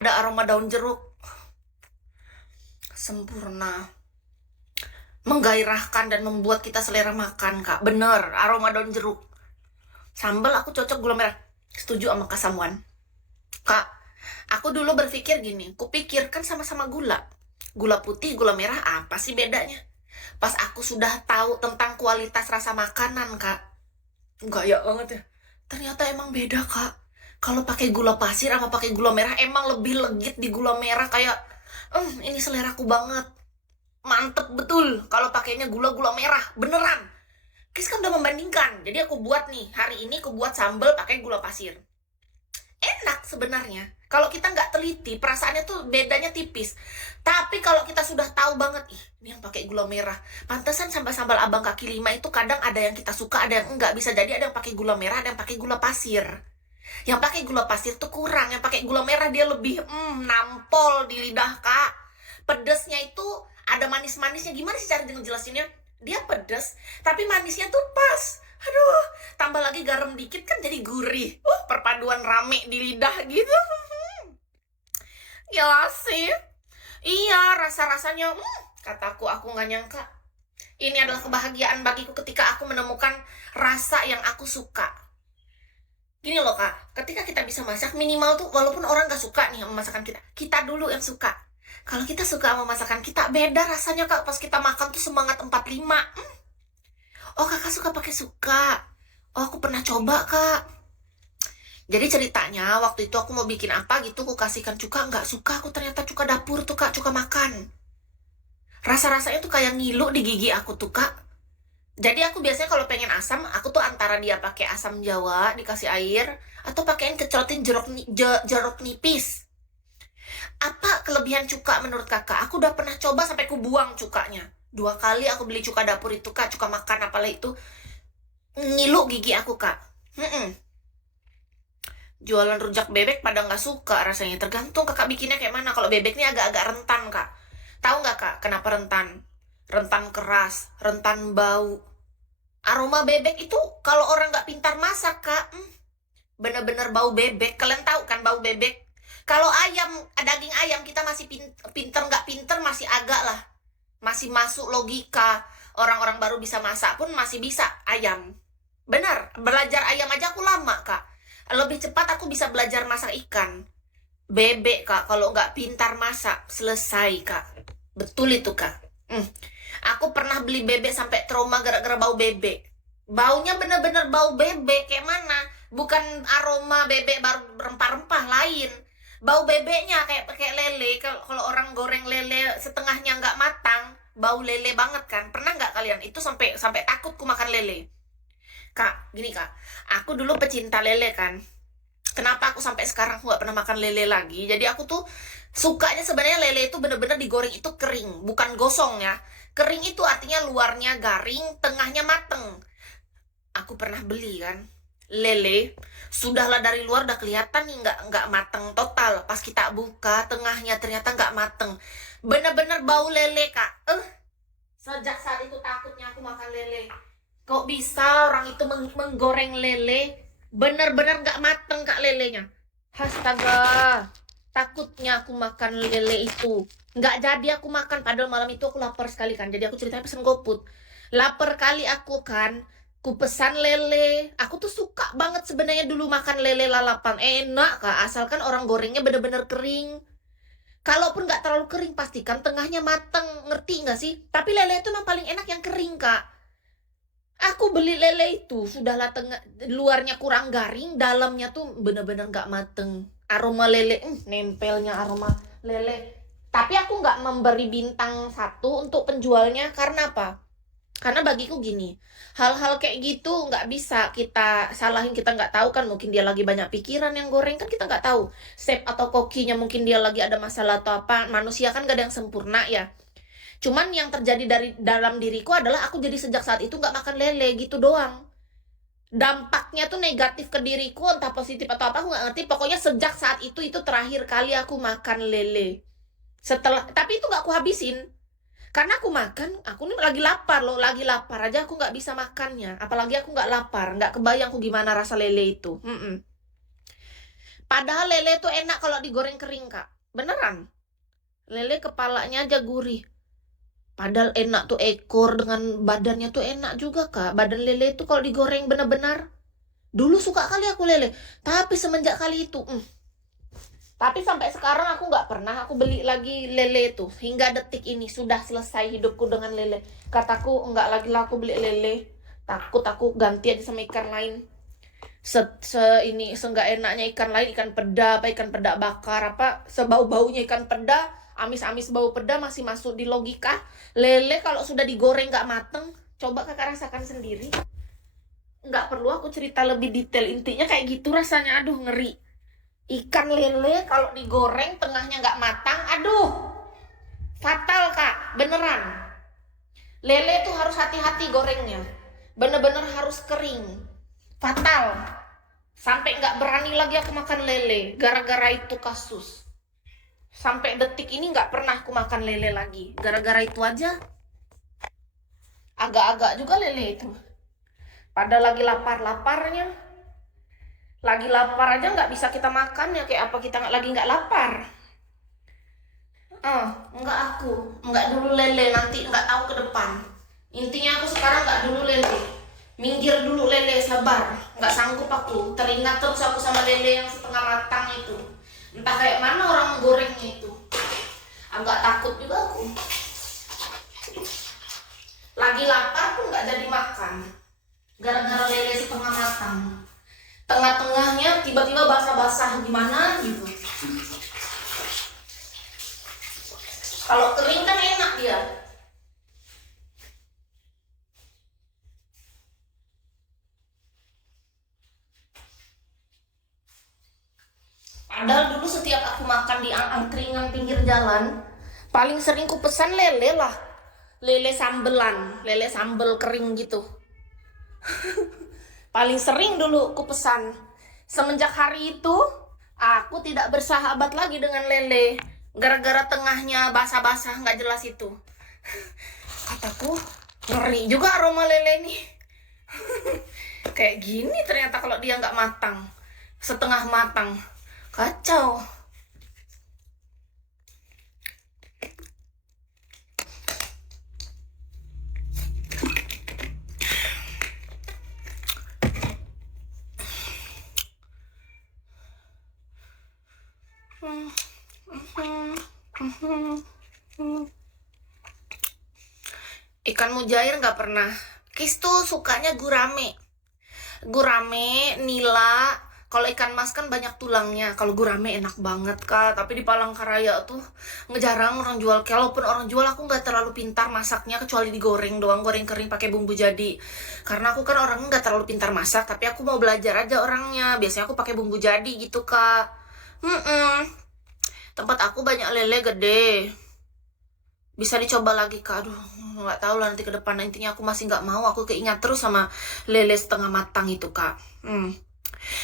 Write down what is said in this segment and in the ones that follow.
Ada aroma daun jeruk, sempurna, menggairahkan dan membuat kita selera makan, Kak. Bener, aroma daun jeruk. Sambal aku cocok gula merah. Setuju sama Kak Samuan. Kak, aku dulu berpikir gini, kupikir kan sama-sama gula. Gula putih, gula merah, apa sih bedanya? Pas aku sudah tahu tentang kualitas rasa makanan, Kak. Gaya banget ya. Ternyata emang beda, Kak. Kalau pakai gula pasir sama pakai gula merah emang lebih legit di gula merah, kayak ini seleraku banget. Mantep betul kalau pakainya gula-gula merah, beneran. Kis kan udah membandingkan. Jadi aku buat nih, hari ini aku buat sambal pakai gula pasir. Enak sebenarnya. Kalau kita nggak teliti, perasaannya tuh bedanya tipis. Tapi kalau kita sudah tahu banget, ih, ini yang pakai gula merah. Pantesan sampai sambal abang kaki lima itu kadang ada yang kita suka, ada yang enggak. Bisa jadi ada yang pakai gula merah, ada yang pakai gula pasir. Yang pakai gula pasir tuh kurang, yang pakai gula merah dia lebih nampol di lidah, Kak. Pedesnya itu ada manis-manisnya. Gimana sih cara ngejelasinnya? Dia pedes, tapi manisnya tuh pas. Aduh, tambah lagi garam dikit kan jadi gurih. Perpaduan rame di lidah gitu. Gila sih. Iya, rasa-rasanya, kataku, aku nggak nyangka. Ini adalah kebahagiaan bagiku ketika aku menemukan rasa yang aku suka. Gini loh, Kak, ketika kita bisa masak, minimal tuh walaupun orang gak suka nih sama masakan kita, kita dulu yang suka. Kalau kita suka sama masakan kita, beda rasanya, Kak. Pas kita makan tuh semangat 45. Oh, Kakak suka pakai suka. Oh, aku pernah coba, Kak. Jadi ceritanya, waktu itu aku mau bikin apa gitu, aku kasihkan cuka, nggak suka. Aku ternyata cuka dapur tuh, Kak, cuka makan. Rasa-rasanya tuh kayak ngilu di gigi aku tuh, Kak. Jadi aku biasanya kalau pengen asam, aku tuh antara dia pakai asam Jawa dikasih air atau pakein kecerotin jeruk nipis. Apa kelebihan cuka menurut Kakak? Aku udah pernah coba sampai aku buang cukanya. 2 kali aku beli cuka dapur itu, Kak, cuka makan apalah itu, ngilu gigi aku, Kak. Jualan rujak bebek pada nggak suka rasanya. Tergantung Kakak bikinnya kayak mana. Kalau bebek ini agak-agak rentan, Kak. Tahu nggak, Kak, kenapa rentan? Rentan keras, rentan bau. Aroma bebek itu kalau orang nggak pintar masak, Kak, bener-bener bau bebek. Kalian tahu kan bau bebek? Kalau ayam, daging ayam kita masih pinter nggak pinter masih agak lah, masih masuk logika. Orang-orang baru bisa masak pun masih bisa ayam. Benar, belajar ayam aja aku lama, Kak. Lebih cepat aku bisa belajar masak ikan. Bebek, Kak, kalau nggak pintar masak, selesai, Kak. Betul itu, Kak. Aku pernah beli bebek sampai trauma gara-gara bau bebek. Baunya bener-bener bau bebek, kayak mana? Bukan aroma bebek baru rempah-rempah lain. Bau bebeknya kayak lele. Kalau orang goreng lele setengahnya nggak matang, bau lele banget kan? Pernah nggak kalian? Itu sampai sampai takut ku makan lele. Kak, gini, Kak. Aku dulu pecinta lele kan. Kenapa aku sampai sekarang aku nggak pernah makan lele lagi? Jadi aku tuh sukanya sebenarnya lele itu bener-bener digoreng itu kering, bukan gosong ya. Kering itu artinya luarnya garing, tengahnya mateng. Aku pernah beli kan lele, sudahlah dari luar udah kelihatan nih nggak mateng total. Pas kita buka tengahnya ternyata nggak mateng, bener-bener bau lele, Kak. Sejak saat itu takutnya aku makan lele. Kok bisa orang itu menggoreng lele bener-bener nggak mateng, Kak, lelenya. Astaga, takutnya aku makan lele itu. Nggak jadi aku makan, padahal malam itu aku lapar sekali kan. Jadi aku ceritanya pesen GoFood. Lapar kali aku kan, ku pesan lele. Aku tuh suka banget sebenarnya dulu makan lele lalapan. Enak, Kak, asalkan orang gorengnya bener-bener kering. Kalaupun nggak terlalu kering, pastikan tengahnya mateng. Ngerti nggak sih? Tapi lele itu memang paling enak yang kering, Kak. Aku beli lele itu sudahlah tengah luarnya kurang garing, dalamnya tuh bener-bener nggak mateng. Aroma lele, nempelnya aroma lele. Tapi aku nggak memberi bintang 1 untuk penjualnya karena apa? Karena bagiku gini, hal-hal kayak gitu nggak bisa kita salahin. Kita nggak tahu kan, mungkin dia lagi banyak pikiran yang goreng kan, kita nggak tahu. Chef atau kokinya mungkin dia lagi ada masalah atau apa. Manusia kan gak ada yang sempurna ya. Cuman yang terjadi dari dalam diriku adalah aku jadi sejak saat itu nggak makan lele gitu doang. Dampaknya tuh negatif ke diriku, entah positif atau apa aku nggak ngerti. Pokoknya sejak saat itu terakhir kali aku makan lele. Setelah, tapi itu nggak aku habisin. Karena aku makan, aku nih lagi lapar loh, lagi lapar aja aku nggak bisa makannya. Apalagi aku nggak lapar, nggak kebayang aku gimana rasa lele itu. Padahal lele tuh enak kalau digoreng kering, Kak. Beneran. Lele kepalanya aja gurih. Padahal enak tuh ekor dengan badannya tuh enak juga, Kak. Badan lele tuh kalau digoreng bener-bener. Dulu suka kali aku lele. Tapi semenjak kali itu, tapi sampai sekarang aku nggak pernah aku beli lagi lele tuh. Hingga detik ini sudah selesai hidupku dengan lele. Kataku nggak lagi lah aku beli lele. Takut aku ganti aja sama ikan lain. Seenggak enaknya ikan lain, ikan peda apa ikan peda bakar apa sebau-baunya ikan peda, amis-amis bau peda masih masuk di logika. Lele kalau sudah digoreng nggak mateng, coba kakak rasakan sendiri. Nggak perlu aku cerita lebih detail, intinya kayak gitu rasanya. Aduh, ngeri. Ikan lele kalau digoreng tengahnya nggak matang, aduh, fatal, Kak, beneran. Lele tuh harus hati-hati gorengnya, bener-bener harus kering. Fatal. Sampai nggak berani lagi aku makan lele gara-gara itu kasus. Sampai detik ini nggak pernah aku makan lele lagi gara-gara itu aja. Agak-agak juga lele itu. Padahal lagi lapar-laparnya. Lagi lapar aja nggak bisa kita makan ya, kayak apa kita lagi nggak lapar. Nggak dulu lele, nanti nggak tahu ke depan. Intinya aku sekarang nggak dulu lele. Minggir dulu lele, sabar. Nggak sanggup aku. Teringat terus aku sama lele yang setengah matang itu. Entah kayak mana orang gorengnya itu. Agak takut juga aku. Lagi lapar pun nggak jadi makan. Gara-gara lele setengah matang. Tengah-tengahnya tiba-tiba basah-basah gimana gitu. Kalau kering kan enak dia. Padahal dulu setiap aku makan di angkringan pinggir jalan, paling sering ku pesan lele lah. Lele sambelan, lele sambel kering gitu. Paling sering dulu ku pesan. Semenjak hari itu, aku tidak bersahabat lagi dengan lele. Gara-gara tengahnya basah-basah nggak jelas itu. Kataku, ngeri juga aroma lele nih. Kayak gini ternyata kalau dia nggak matang. Setengah matang. Kacau. Ikan mujair nggak pernah. Kis tuh sukanya gurame. Gurame, nila. Kalau ikan mas kan banyak tulangnya. Kalau gurame enak banget, Kak. Tapi di Palangkaraya tuh ngejarang orang jual. Kalaupun orang jual, aku nggak terlalu pintar masaknya kecuali digoreng doang, goreng kering pakai bumbu jadi. Karena aku kan orangnya nggak terlalu pintar masak, tapi aku mau belajar aja orangnya. Biasanya aku pakai bumbu jadi gitu, Kak. Tempat aku banyak lele gede. Bisa dicoba lagi, Kak. Aduh, nggak tahu lah nanti ke depan. Intinya aku masih nggak mau. Aku keingat terus sama lele setengah matang itu, Kak.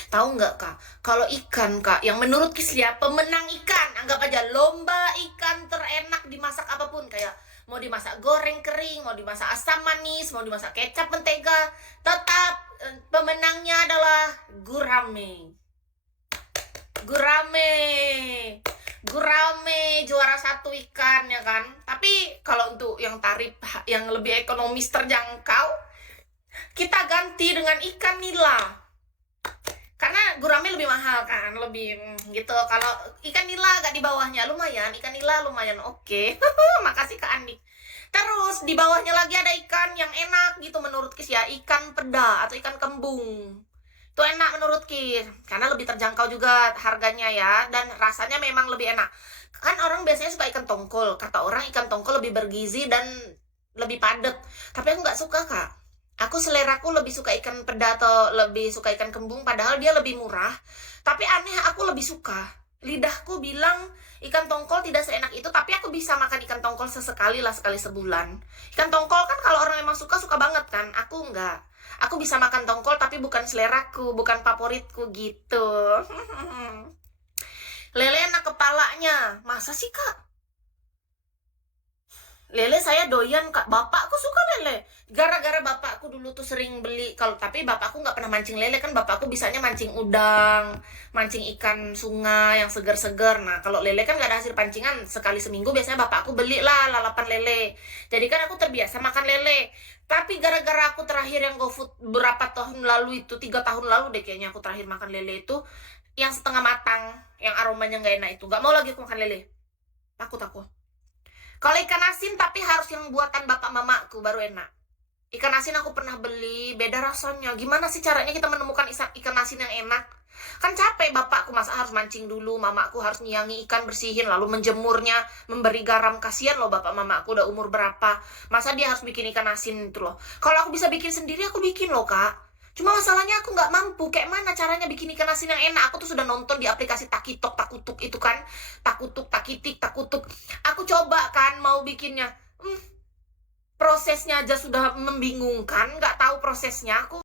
Tahu nggak, Kak? Kalau ikan, Kak, yang menurut Kislia pemenang ikan, anggap aja lomba ikan terenak dimasak apapun, kayak mau dimasak goreng kering, mau dimasak asam manis, mau dimasak kecap mentega, tetap pemenangnya adalah gurame. Gurame. Gurame juara satu ikan ya kan. Tapi kalau untuk yang tarif yang lebih ekonomis terjangkau, kita ganti dengan ikan nila. Karena gurame lebih mahal kan, lebih gitu. Kalau ikan nila agak di bawahnya lumayan, ikan nila lumayan oke. Makasih Kak Andi. Terus di bawahnya lagi ada ikan yang enak gitu menurut Kis ya, ikan peda atau ikan kembung. Itu enak menurut Kis, karena lebih terjangkau juga harganya ya, dan rasanya memang lebih enak. Kan orang biasanya suka ikan tongkol, kata orang ikan tongkol lebih bergizi dan lebih padat. Tapi aku nggak suka, Kak. Aku seleraku lebih suka ikan peda atau lebih suka ikan kembung, padahal dia lebih murah. Tapi aneh, aku lebih suka. Lidahku bilang ikan tongkol tidak seenak itu, tapi aku bisa makan ikan tongkol sesekali lah, sekali sebulan. Ikan tongkol kan kalau orang emang suka, suka banget kan. Aku enggak. Aku bisa makan tongkol tapi bukan seleraku, bukan favoritku gitu. Lele enak kepalanya. Masa sih, Kak? Lele saya doyan kak, bapakku suka lele. Gara-gara bapakku dulu tuh sering beli, kalau tapi bapakku nggak pernah mancing lele kan, bapakku bisanya mancing udang, mancing ikan sungai yang segar-segar. Nah kalau lele kan nggak ada hasil pancingan, sekali seminggu biasanya bapakku beli lah lalapan lele. Jadi kan aku terbiasa makan lele. Tapi gara-gara aku terakhir yang GoFood berapa tahun lalu itu, 3 tahun lalu deh kayaknya aku terakhir makan lele itu, yang setengah matang, yang aromanya nggak enak itu, nggak mau lagi aku makan lele. Takut aku. Kalau ikan asin tapi harus yang buatan bapak mamaku baru enak. Ikan asin aku pernah beli, beda rasanya. Gimana sih caranya kita menemukan ikan asin yang enak? Kan capek bapakku, masa harus mancing dulu, mamaku harus nyiangi ikan, bersihin, lalu menjemurnya, memberi garam. Kasihan loh bapak mamaku udah umur berapa. Masa dia harus bikin ikan asin itu loh. Kalau aku bisa bikin sendiri, aku bikin loh kak. Cuma masalahnya aku nggak mampu. Kayak mana caranya bikin ikan asin yang enak? Aku tuh sudah nonton di aplikasi Takitok, Takutuk itu kan. Takutuk, Takitik, Takutuk. Aku coba kan mau bikinnya. Prosesnya aja sudah membingungkan, nggak tahu prosesnya. Aku